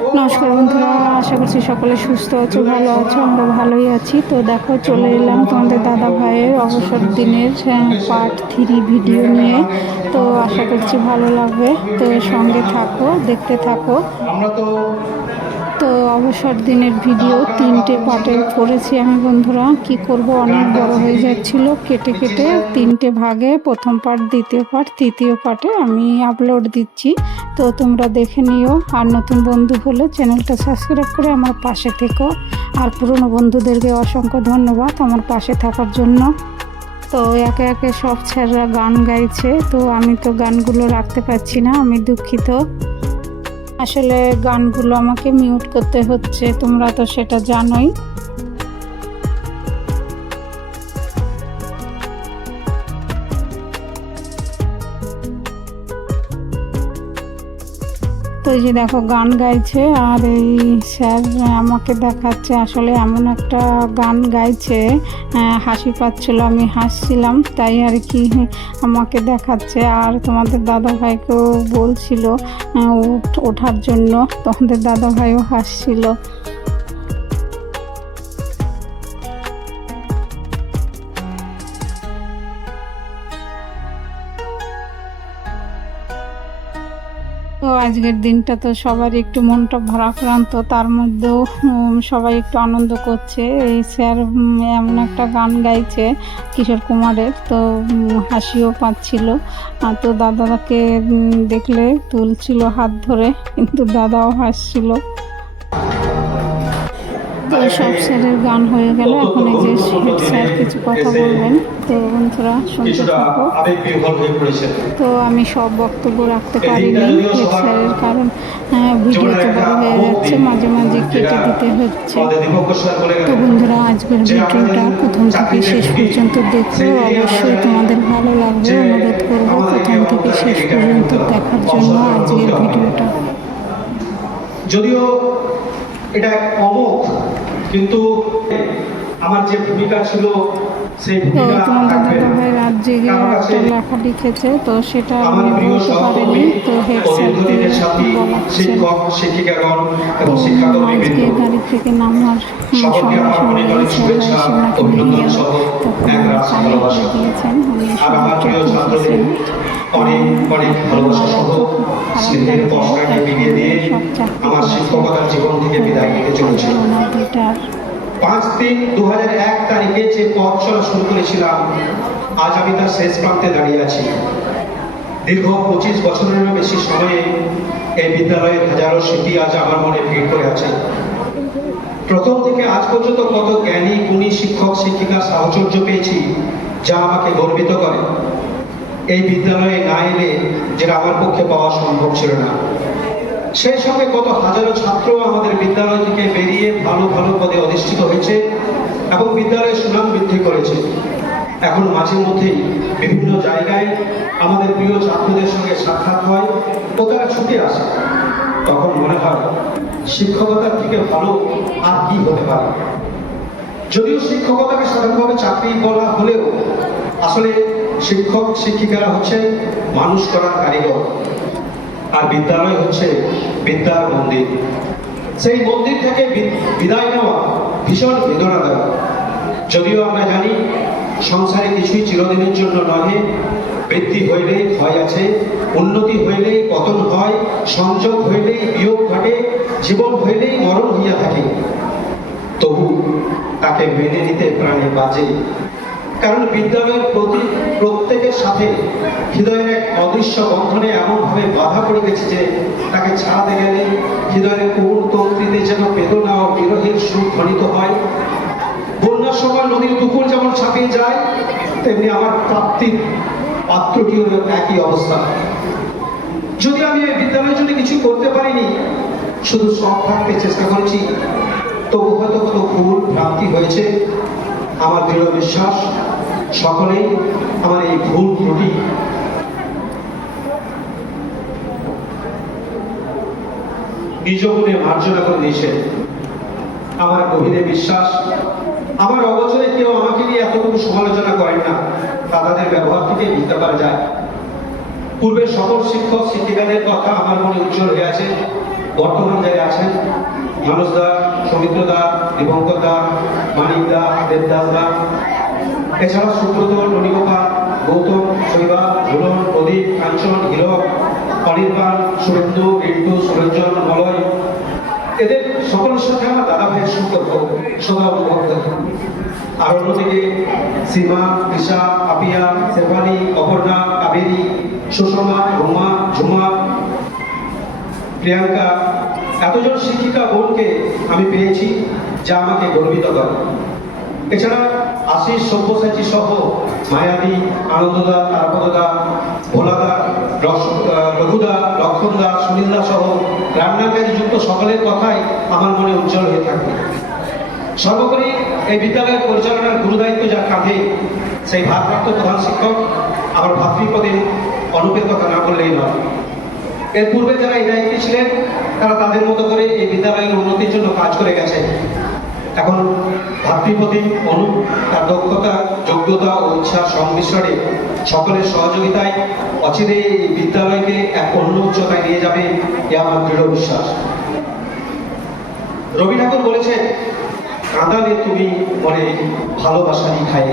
নমস্কার বন্ধুরা, আশা করছি সকলে সুস্থ আছো, ভালো আছো। আমরা ভালোই আছি। তো দেখো, চলে এলাম তোমাদের দাদা ভাইয়ের অবসর দিনের পার্ট 3 ভিডিও নিয়ে। তো আশা করছি ভালো লাগবে। তো সঙ্গে থাকো, দেখতে থাকো। তো অবসর দিনের ভিডিও 3টে পার্টে করেছি আমি বন্ধুরা। কি করব, অনেক বড় হয়ে যাচ্ছিল, কেটে কেটে 3টে ভাগে, প্রথম পার্ট, দ্বিতীয় পার্ট, তৃতীয় পার্টে আমি আপলোড দিচ্ছি। তো তোমরা দেখে নিও। আর নতুন বন্ধু হলে চ্যানেলটা সাবস্ক্রাইব করে আমার পাশে থেকো। আর পুরনো বন্ধুদেরকে অসংখ্য ধন্যবাদ আমার পাশে থাকার জন্য। তো একে একে সব ছেলেরা গান গাইছে। তো আমি তো গানগুলো রাখতে পারছি না, আমি দুঃখিত। আসলে গানগুলো আমাকে মিউট করতে হচ্ছে, তোমরা তো সেটা জানোই। তো এই যে দেখো, গান গাইছে আর এই স্যার আমাকে দেখাচ্ছে। আসলে এমন একটা গান গাইছে, হাসি পাচ্ছিল, আমি হাসছিলাম, তাই আর কি আমাকে দেখাচ্ছে। আর তোমাদের দাদা ভাইকেও বলছিল ওঠার জন্য, তোমাদের দাদা ভাইও হাসছিল। তো আজকের দিনটা তো সবারই একটু মনটা ভারাক্রান্ত, তার মধ্যেও সবাই একটু আনন্দ করছে। এই স্যার এমন একটা গান গাইছে কিশোর কুমারের, তো হাসিও পাচ্ছিল। তো দাদাকে দেখলে তুলছিল হাত ধরে, কিন্তু দাদাও হাসছিল। তো সব স্যারের গান হয়ে গেল, এখন এই যে হেড স্যার কিছু কথা বলবেন। তো বন্ধুরা শুনতে থাকো। তো আমি সব বক্তব্য রাখতে পারিনি হেড স্যারের, কারণ ভিডিও তো বড় হয়ে যাচ্ছে, মাঝে মাঝে কেটে দিতে হচ্ছে। তো বন্ধুরা, আজকের ভিডিওটা প্রথম থেকে শেষ পর্যন্ত দেখো, অবশ্যই তোমাদের ভালো লাগবে। অনুরোধ করবো প্রথম থেকে শেষ পর্যন্ত দেখার জন্য আজকের ভিডিওটা। যদিও এটা অমোঘ, কিন্তু আমার যে ভূমিকা ছিল সেই ভূমিকা তোমাদের দাদা ভাই রাত জেগে একটা লেখা লিখেছে, তো সেটা আমি বলতে পারিনি। তো হেড স্যার দিয়ে বলাচ্ছেন। আজকে গাড়ি থেকে নামার সঙ্গে সঙ্গে স্যাররা এসে ওনাকে নিয়ে গেল, তখন কানে করে দিয়েছেন। উনি সমুদ্রে খুঁজেছেন, অনেক অনেক ভালোবাসা সহ স্নেহের পশাকে বিলিয়ে দিয়ে আমার শিক্ষকতার জীবন থেকে বিদায় নিতে চলেছে। 5/3/2001 তারিখে যে পথ চলা শুরু করেছিলাম, আজ আমি তার শেষ প্রান্তে দাঁড়িয়ে আছি। দীর্ঘ 25 বছরেরও বেশি সময়ে এই বিদ্যালয়ের হাজারো স্মৃতি আজ আমার মনে ভিড় করে আছে। প্রথম থেকে আজ পর্যন্ত কত জ্ঞানী গুণী শিক্ষক শিক্ষিকার সাহচর্য পেয়েছি, যা আমাকে গর্বিত করে। এই বিদ্যালয়ে না এলে যেটা আমার পক্ষে পাওয়া সম্ভব ছিল না। সেই সঙ্গে কত হাজারো ছাত্র আমাদের বিদ্যালয় থেকে বেরিয়ে ভালো ভালো পদে অধিষ্ঠিত হয়েছে এবং বিদ্যালয়ের সুনাম বৃদ্ধি করেছে। এখন মাঝে মধ্যেই বিভিন্ন জায়গায় আমাদের প্রিয় ছাত্রদের সঙ্গে সাক্ষাৎ হয় ও তারা ছুটে আসে। তখন মনে হয় শিক্ষকতার থেকে ভালো আর কি হতে পারে। যদিও শিক্ষকতাকে সাধারণভাবে চাকরি বলা হলেও আসলে শিক্ষক শিক্ষিকারা হচ্ছে মানুষ করার কারিগর, আর বিদ্যালয় হচ্ছে বিদ্যার মন্দির। সেই মন্দির থেকে বিদায় নেওয়া ভীষণ বেদনাদায়ক। যদিও আমরা জানি সংসারে কিছুই চিরদিনের জন্য নহে, বৃদ্ধি হইলেই ক্ষয় আছে, উন্নতি হইলেই পতন হয়, সংযোগ হইলেই বিয়োগ ঘটে, জীবন হইলেই মরণ হইয়া থাকে। তবু তাকে মেনে নিতে প্রাণে বাজে, কারণ বিদ্যালয়ের প্রত্যেকের সাথে হৃদয়ের এক অদৃশ্য বন্ধনে এমনভাবে বাধা পড়ে গেছে যে তাকে ছাড়াতে গেলে হৃদয়ের কোন তন্ত্রীতে যেন বেদনা ও বিরহের সুর ধ্বনিত হয়। বন্যার সময় নদীর দুপুর যেমন ছাপিয়ে যায়, তেমনি আমার প্রাপ্তির পাত্রটিও একই অবস্থা। যদি আমি এই বিদ্যালয়ের জন্য কিছু করতে পারিনি, শুধু সব থাকতে চেষ্টা করেছি, তবু হয়তো কত ভুল ভ্রান্তি হয়েছে। আমার দৃঢ় বিশ্বাস সকলেই আমার এই ভুল ত্রুটি নিজ গুণে মার্জনা করে দিয়েছে। আমার গভীরে বিশ্বাস আমার অবচরে কেউ আমাকে নিয়ে এতটুকু সমালোচনা করেন না, তা তাদের ব্যবহার থেকে বুঝতে পারা যায়। পূর্বের সকল শিক্ষক শিক্ষিকাদের কথা আমার মনে উজ্জ্বল হয়ে আছে। বর্তমান যারা আছেন, মানুষদা, সৌমিত্রদা, দীপঙ্করদা, মানিকদা, দেবদাসদা, এছাড়া সুব্রত, ননীগোপাল, গৌতম, শৈবা, ঝুলন, প্রদীপ, কাঞ্চন, হীরক, অনির্বাণ, সুরেন্দু, রিন্টু, সুরঞ্জন, মলয়, এদের সকলের সাথে আমার দাদা ভাইয়ের সম্পর্ক সদা অনুভব। আর অন্যদিকে সীমা, ঈশা, আপিয়া, শেফালি, অপর্ণা, কাবেরী, সুষমা, রোমা, ঝুমা, প্রিয়াঙ্কা, এতজন শিক্ষিকা বোনকে আমি পেয়েছি, যা আমাকে গর্বিত করে। এছাড়া আশিস, সব্যসাচী সহ মায়াবী, আনন্দদা, তারপদা, ভোলাদা, রঘুদা, লক্ষণদা, সুনীলদা সহ রান্নাকারী যুক্ত সকলের কথাই আমার মনে উজ্জ্বল হয়ে থাকবে। সর্বোপরি এই বিদ্যালয়ের পরিচালনার গুরুদায়িত্ব যার কাঁধে, সেই ভারপ্রাপ্ত প্রধান শিক্ষক আমার ভাতৃপদে অনুপের কথা না বললেই নয়। এর পূর্বে যারা এই দায়িত্বে ছিলেন, তারা তাদের মতো করে এই বিদ্যালয়ের উন্নতির জন্য কাজ করে গেছে। এখন ভাতৃপতি অনুপ তার দক্ষতা, যোগ্যতা ও ইচ্ছার সংমিশ্রণে সকলের সহযোগিতায় অচিরে এই বিদ্যালয়কে এক অন্য উচ্চতায় নিয়ে যাবে, এ আমার দৃঢ় বিশ্বাস। রবি ঠাকুর বলেছেন, কাঁদালে তুমি মনে ভালোবাসারই খায়।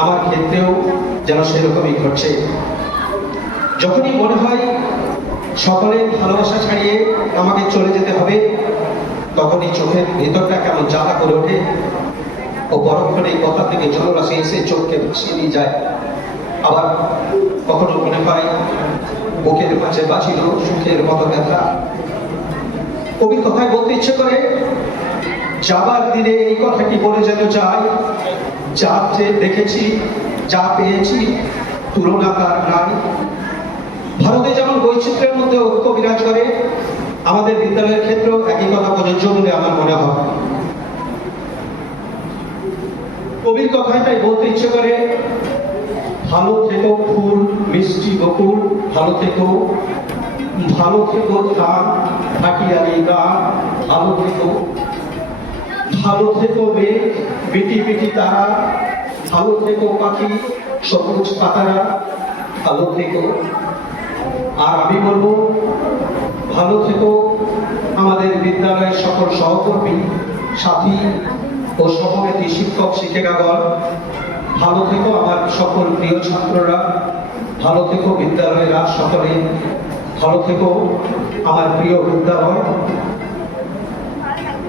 আমার ক্ষেত্রেও যেন সেরকমই ঘটছে। যখনই মনে হয় সকলের ভালোবাসা ছাড়িয়ে আমাকে চলে যেতে হবে, তখনই চোখের ভেতরটা কেমন জ্বালা করে ওঠে ও পরক্ষণে কথা থেকে জলরাশি এসে চোখকে ভাসিয়ে নিয়ে যায়। আবার কখনো মনে হয় বুকের মাঝে বাঁচিল সুখের মতো ব্যথা। কবির কথায় বলতে ইচ্ছে করে, যাবার দিনে এই কথাটি বলে যেন যায়, যা যে দেখেছি, যা পেয়েছি, তুলনা তার নাই। ভারতে যেমন বৈচিত্র্যের মধ্যে ঐক্য বিরাজ করে, আমাদের বিদ্যালয়ের ক্ষেত্রেও একই কথা প্রযোজ্য বলে আমার মনে হয়। কবির কথায় তাই বলতে ইচ্ছে করে, ভালো থেকো ফুল মিষ্টি বকুল, ভালো থেকো, ভালো থেকো ধান হাটিয়ালি গান, ভালো থেকো, ভালো থেকো মেঘ বিটি বিটি তারা, ভালো থেকো পাখি সবুজ পাতারা, ভালো থেকো। আর আমি বলবো, ভালো থেকো আমাদের বিদ্যালয়ের সকল সহকর্মী, সাথী ও সহপাঠী শিক্ষক শিক্ষিকাগণ, ভালো থেকো আমার সকল প্রিয় ছাত্ররা, ভালো থেকো বিদ্যালয়েরা সকলে, ভালো থেকো আমার প্রিয় বিদ্যালয়।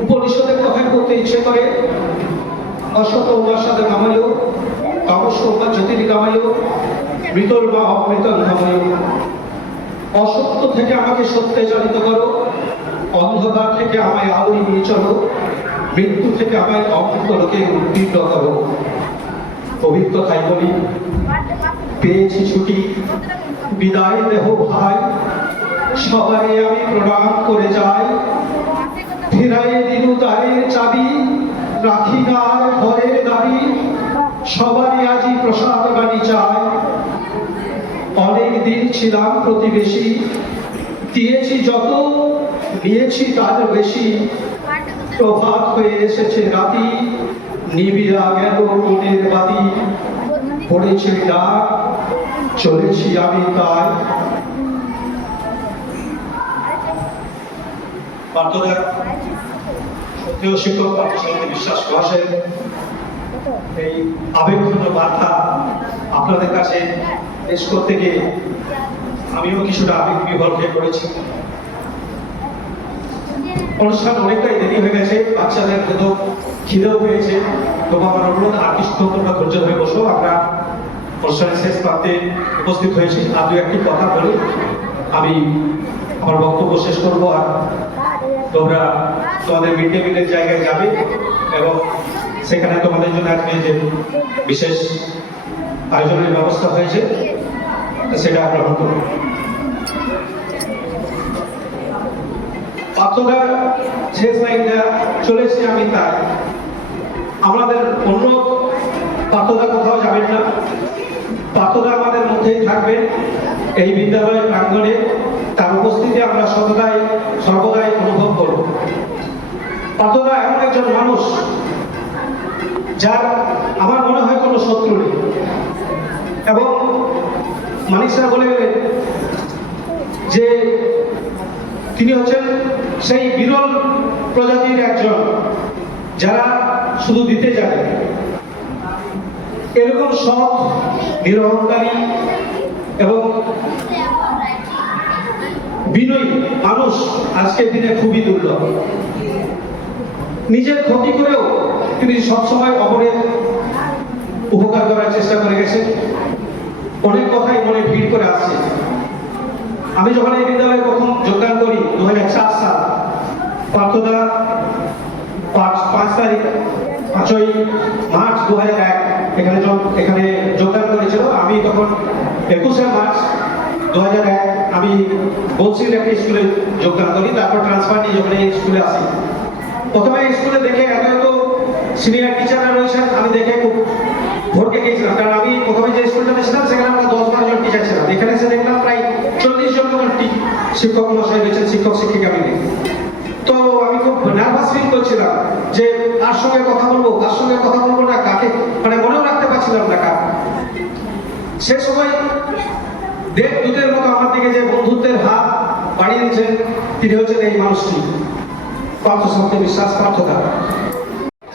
উপনিষদের কথায় বলতে ইচ্ছে করে, অসত উপাসাদ কামায়, তামস উপা জ্যোতির্গাময়, মৃতর বা অমৃতঙ্গময়। অসত্য থেকে আমাকে সত্যে চালিত করো, অন্ধকার থেকে আমায় আলোয় নিয়ে চলো, মৃত্যু থেকে আমায় অমৃত লোকে উত্তীর্ণ করো। পবিত্র তাই বলি, পেয়েছি ছুটি, বিদায় দেহ ভাই, সবারে আমি প্রণাম করে যাই। ফিরাইয়ে দিনু দ্বারের চাবি, রাখি না আর ঘরের দাবি, সবারই আজি প্রসাদ বাণী চাই। অনেক দিন ছিলাম প্রতিবেশী, দিয়েছি যত নিয়েছি তার বেশি। প্রভাত হয়ে এসেছে রাতি, নিবিয়া গেল মনের বাতি। পড়েছে ডাক, চলেছি আমি তাই। পার্থদার সত্যিও শিক্ষক পার্থসারথী বিশ্বাস মহাশয় এই আবেগঘন বার্তা আপনাদের কাছে পেশ করতে গিয়ে আমিও কিছুটা আবেগ বিভোর হয়ে পড়েছি। অনুষ্ঠান অনেকটাই দেরি হয়ে গেছে, বাচ্চাদের হয়তো খিদেও পেয়েছে, তবু আমার অনুরোধ আর কিছুক্ষণ তোমরা ধৈর্য ধরে বসো। আমরা অনুষ্ঠানের শেষ প্রান্তে উপস্থিত হয়েছি। আর দু একটি কথা বলে আমি আমার বক্তব্য শেষ করবো। আর তোমরা তোমাদের মিড ডে মিলের জায়গায় যাবে এবং সেখানে তোমাদের জন্য আজকে যে বিশেষ আয়োজনের ব্যবস্থা হয়েছে সেটা গ্রহণ করবে। পাত্রদা শেষ লাইনটা চলেছি আমি তাই। আমাদের অন্য পাত্রদা কোথাও যাবেন না, পাত্রদা আমাদের মধ্যেই থাকবেন এই বিদ্যালয়ের প্রাঙ্গণে। তার উপস্থিতি আমরা সর্বদাই অনুভব করব। পাত্রদা এমন একজন মানুষ যার আমার মনে হয় কোনো শত্রু নেই, এবং মানিক স্যার বলে গেলেন যে তিনি হচ্ছেন সেই বিরল প্রজাতির একজন যারা শুধু দিতে জানে। এরকম সৎ, নিরহংকারী এবং বিনয়ী মানুষ আজকের দিনে খুবই দুর্লভ। নিজের ক্ষতি করেও তিনি সবসময় অপরের উপকার করার চেষ্টা করে গেছেন। অনেক কথাই মনে ভিড় করে আসছে। আমি যখন এই বিদ্যালয়ে প্রথম যোগদান করি 2004 সাল, পার্থদা 5 তারিখ 5ই মার্চ 2001 এখানে যোগদান করেছিল। আমি তখন 21শে মার্চ 2001 আমি বলছিল একটা স্কুলে যোগদান করি। তারপর ট্রান্সফার নিয়ে যখন এই স্কুলে আসি, প্রথমে স্কুলে দেখে এত সিনিয়র টিচাররা রয়েছেন, আমি দেখে খুব ভরকে গিয়েছিলাম। কারণ আমি প্রথমে যে স্কুলটাতে ছিলাম সেখানে আমরা 10-12 জন টিচার ছিলাম। এখানে এসে দেখলাম প্রায় 40 জন মতন শিক্ষক মহাশয় রয়েছেন, শিক্ষক শিক্ষিকা মিলে। তো আমি খুব নার্ভাস ফিল করছিলাম যে কার সঙ্গে কথা বলবো, কার সঙ্গে কথা বলবো না, কাকে মানে মনেও রাখতে পারছিলাম না কার। সে সময় দেবদূতের মতো আমার দিকে যে বন্ধুত্বের হাত বাড়িয়ে দিয়েছেন, তিনি হচ্ছেন এই মানুষটি, পার্থ সত্যে বিশ্বাস, পার্থদা।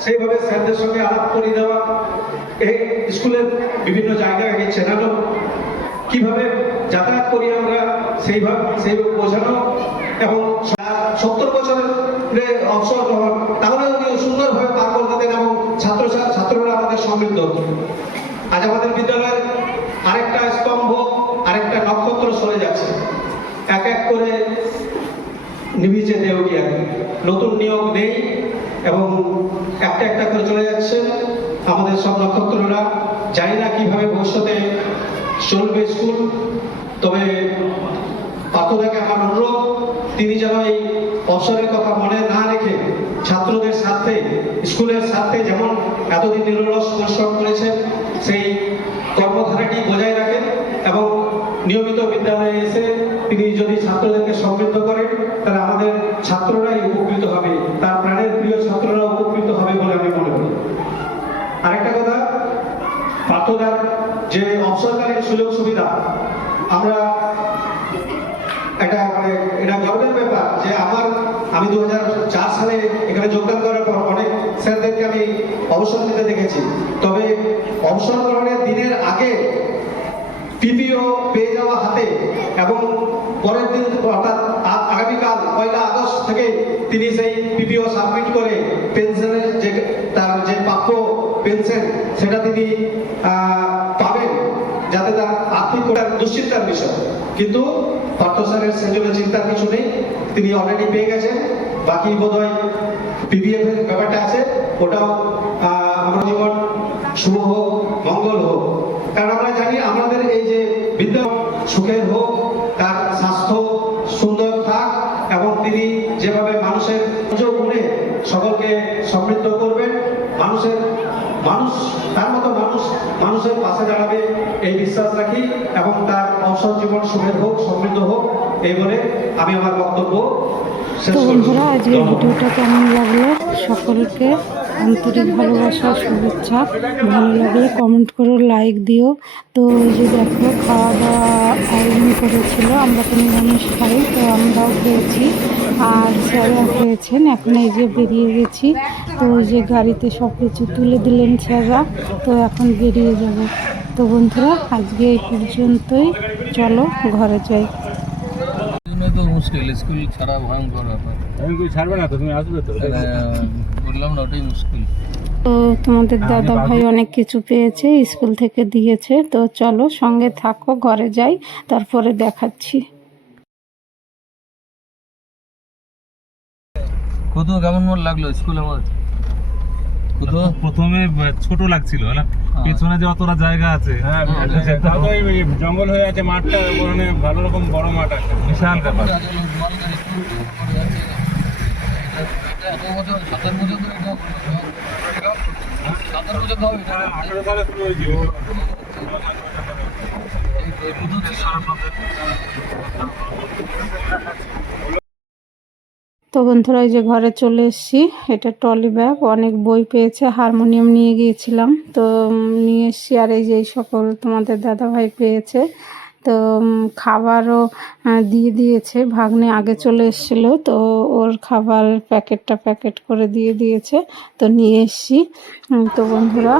সেইভাবে স্যারদের সঙ্গে আলাপ করে দেওয়া, এই স্কুলের বিভিন্ন জায়গায় চেনানো, কিভাবে যাতায়াত করি আমরা সেইভাবে বোঝানো, এবং 70 বছরের অবসর গ্রহণ, তাহলে উনি সুন্দরভাবে পার করতে দেন এবং ছাত্ররা আমাদের সমৃদ্ধ। আজ আমাদের বিদ্যালয়ের আরেকটা স্তম্ভ, আরেকটা নক্ষত্র সরে যাচ্ছে, এক এক করে নিভিজে দেউলিয়া। নতুন নিয়োগ নেই এবং একটা একটা করে চলে যাচ্ছে আমাদের সব নক্ষত্ররা। জানি না কিভাবে ভবিষ্যতে চলবে স্কুল। তবে পার্থদাকে আমার অনুরোধ, তিনি যেন এই অবসরের কথা মনে না রেখে ছাত্রদের স্বার্থে, স্কুলের স্বার্থে যেমন এতদিন নিরলস পরিশ্রম করেছেন, সেই কর্মধারাটি বজায় রাখেন এবং নিয়মিত বিদ্যালয়ে এসে তিনি যদি ছাত্রদেরকে সমৃদ্ধ করেন, তাহলে আমাদের ছাত্ররাই উপকৃত হবে, তার প্রাণের প্রিয় ছাত্ররা উপকৃত হবে বলে আমি মনে করি। আরেকটা কথা, পার্থদার যে অবসরকালীন সুযোগ সুবিধা, আমরা এটা গর্বের ব্যাপার যে আমি 2004 সালে এখানে যোগদান করার পর অনেক স্যারদেরকে আমি অবসর নিতে দেখেছি। তবে অবসর গ্রহণের দিনের আগে পিপিও পেয়ে যাওয়া হাতে এবং পরের দিন অর্থাৎ আগামীকাল 1 আগস্ট থেকে তিনি সেই পিপিও সাবমিট করে পেনশনের তার যে প্রাপ্য পেনশন সেটা তিনি পাবেন, যাতে তার আর্থিক দুশ্চিন্তার বিষয়। কিন্তু পার্থ স্যারের সেজন্য চিন্তার কিছু নেই, তিনি অলরেডি পেয়ে গেছেন। বাকি বোধহয় পিপিএফ এর ব্যাপারটা আছে, ওটাও আমার জীবন শুভ হোক, মঙ্গল হোক। কারণ আমরা জানি আমাদের এই যে বিদ্যা সুখের হোক, তার স্বাস্থ্য সুন্দর থাক এবং তিনি যেভাবে মানুষের গুণে সকলকে সমৃদ্ধ করবেন, তার মতো মানুষের পাশে দাঁড়াবে এই বিশ্বাস রাখি এবং তার অবসর জীবন সুখের হোক, সমৃদ্ধ হোক, এই বলে আমি আমার বক্তব্য শেষ তো করছি। বন্ধুরা, আজকে ভিডিওটা কেমন লাগলো সকলকে আন্তরিক ভালোবাসা, শুভেচ্ছা। ভালো লাগলে কমেন্ট করো, লাইক দিও। তো এই যে দেখো, খাওয়া দাওয়া আয়োজন করেছিল, আমরা তো নিরামিষ খাই, তো আমরাও খেয়েছি আর স্যাররা খেয়েছেন। এখন এই যে বেরিয়ে গেছি, তো ওই যে গাড়িতে সব কিছু তুলে দিলেন স্যাররা, তো এখন বেরিয়ে যাব। তো বন্ধুরা, আজকে এই পর্যন্তই, চলো ঘরে যাই। তো মুশকিল, স্কুল ছাড়া ভয়ঙ্কর ব্যাপার। তুমি ছাড়বে না তো, তুমি আসবে তো? বললাম না, ওটাই মুশকিল। তো তোমাদের দাদা ভাই অনেক কিছু পেয়েছে, স্কুল থেকে দিয়েছে। তো চলো সঙ্গে থাকো, ঘরে যাই, তারপরে দেখাচ্ছি। কত কেমন মন লাগলো স্কুল আমার? কত প্রথমে ছোট লাগছিল না, পেছনে যে অতটা জায়গা আছে, জঙ্গল হয়ে আছে মাঠটা, ওখানে ভালো রকম বড় মাঠ আছে, বিশাল ব্যাপার। তো বন্ধুরা, এই যে ঘরে চলে এসেছি। এটা ট্রলি ব্যাগ, অনেক বই পেয়েছে, হারমোনিয়াম নিয়ে গিয়েছিলাম, তো নিয়ে এসেছি। আর এই যে এই সকল তোমাদের দাদা ভাই পেয়েছে, তো খাবারও দিয়ে দিয়েছে। ভাগ্নে আগে চলে এসেছিলো, তো ওর খাবারের প্যাকেট করে দিয়ে দিয়েছে, তো নিয়ে এসছি। তো বন্ধুরা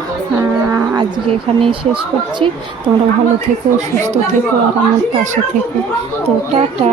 আজকে এখানেই শেষ করছি। তোমরা ভালো থেকো, সুস্থ থেকো আর আমার পাশে থেকো। তো টাটা।